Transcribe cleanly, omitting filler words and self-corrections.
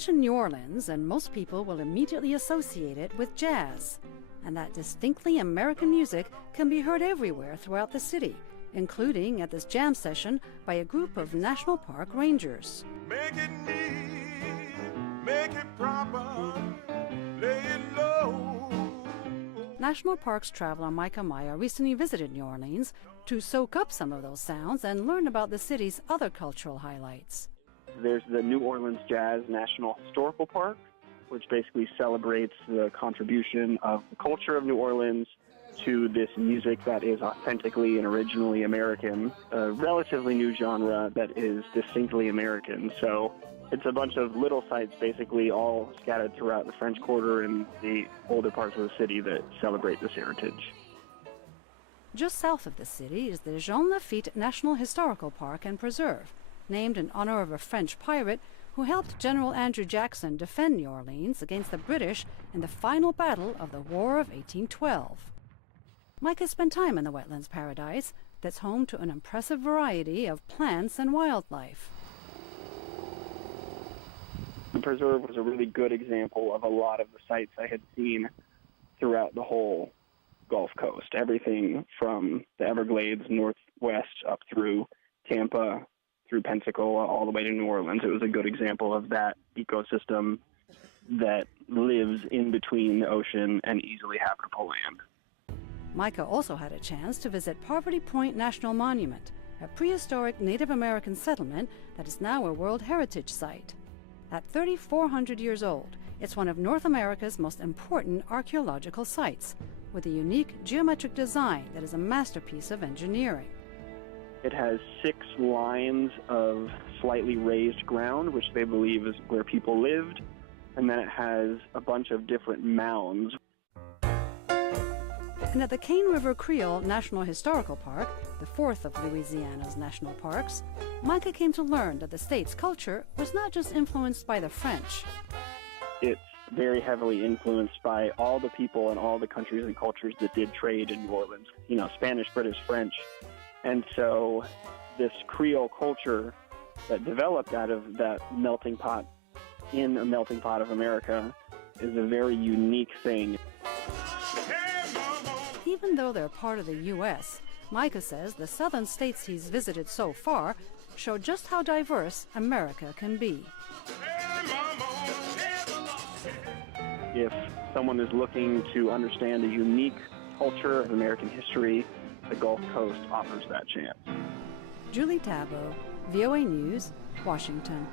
Mention New Orleans, and most people will immediately associate it with jazz. And that distinctly American music can be heard everywhere throughout the city, including at this jam session by a group of National Park rangers. Make it neat, make it proper, lay it low. National Parks traveler Mikah Meyer recently visited New Orleans to soak up some of those sounds and learn about the city's other cultural highlights. There's the New Orleans Jazz National Historical Park, which basically celebrates the contribution of the culture of New Orleans to this music that is authentically and originally American, a relatively new genre that is distinctly American. So it's a bunch of little sites basically all scattered throughout the French Quarter and the older parts of the city that celebrate this heritage. Just south of the city is the Jean Lafitte National Historical Park and Preserve, named in honor of a French pirate who helped General Andrew Jackson defend New Orleans against the British in the final battle of the War of 1812. Mikah spent time in the wetlands paradise that's home to an impressive variety of plants and wildlife. The preserve was a really good example of a lot of the sites I had seen throughout the whole Gulf Coast. Everything from the Everglades northwest up through Tampa, through Pensacola, all the way to New Orleans. It was a good example of that ecosystem that lives in between the ocean and easily habitable land. Mikah also had a chance to visit Poverty Point National Monument, a prehistoric Native American settlement that is now a World Heritage Site. At 3,400 years old, it's one of North America's most important archaeological sites, with a unique geometric design that is a masterpiece of engineering. It has 6 lines of slightly raised ground, which they believe is where people lived, and then it has a bunch of different mounds. And at the Cane River Creole National Historical Park, the fourth of Louisiana's national parks, Mikah came to learn that the state's culture was not just influenced by the French. It's very heavily influenced by all the people and all the countries and cultures that did trade in New Orleans. You know, Spanish, British, French. And so this Creole culture that developed out of that melting pot in a melting pot of America is a very unique thing. Even though they're part of the U.S., Mikah says the southern states he's visited so far show just how diverse America can be. If someone is looking to understand a unique culture of American history, the Gulf Coast offers that chance. Julie Tabo, VOA News, Washington.